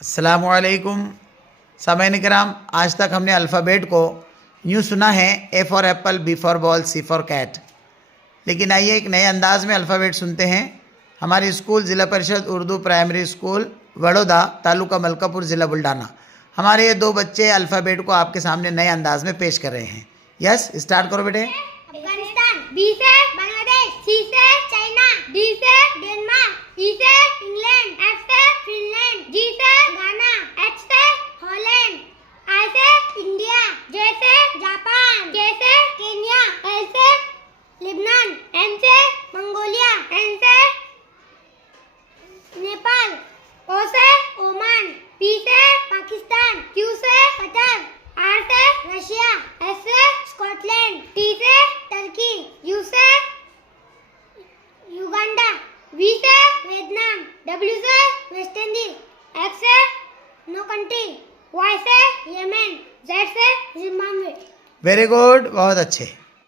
अस्सलामुअलैकुम सामईन किराम, आज तक हमने अल्फ़ाबेट को यूँ सुना है A for apple, B for ball, C for cat. लेकिन आइए एक नए अंदाज में अल्फ़ाबेट सुनते हैं। हमारी स्कूल ज़िला परिषद उर्दू प्राइमरी स्कूल वडोदा, तालुका मलकापुर, ज़िला बुल्ढाना। हमारे ये दो बच्चे अल्फ़ाबेट को आपके सामने नए अंदाज में पेश कर रहे हैं। यस, स्टार्ट करो बेटे। अफगानिस्तान, बी से बांग्लादेश, सी से चाइना, डी से डेनमार्क, ई से इंग्लैंड, एफ से फिनलैंड, जी से गाना, एच से हॉलैंड, आई से इंडिया, जे से जापान, के से केन्या, एल से लेबनान, एम से मंगोलिया, एन से नेपाल, ओ से ओमान, पी से पाकिस्तान, क्यू से कतर, आर से रशिया, एस से स्कॉटलैंड, टी से टर्की, यू से युगांडा, वी से वियतनाम, डब्ल्यू से वेस्ट इंडीज, एक्स से नो कंट्री, वाई से येमेन, जेड से जिम्बाब्वे। वेरी गुड, बहुत अच्छे।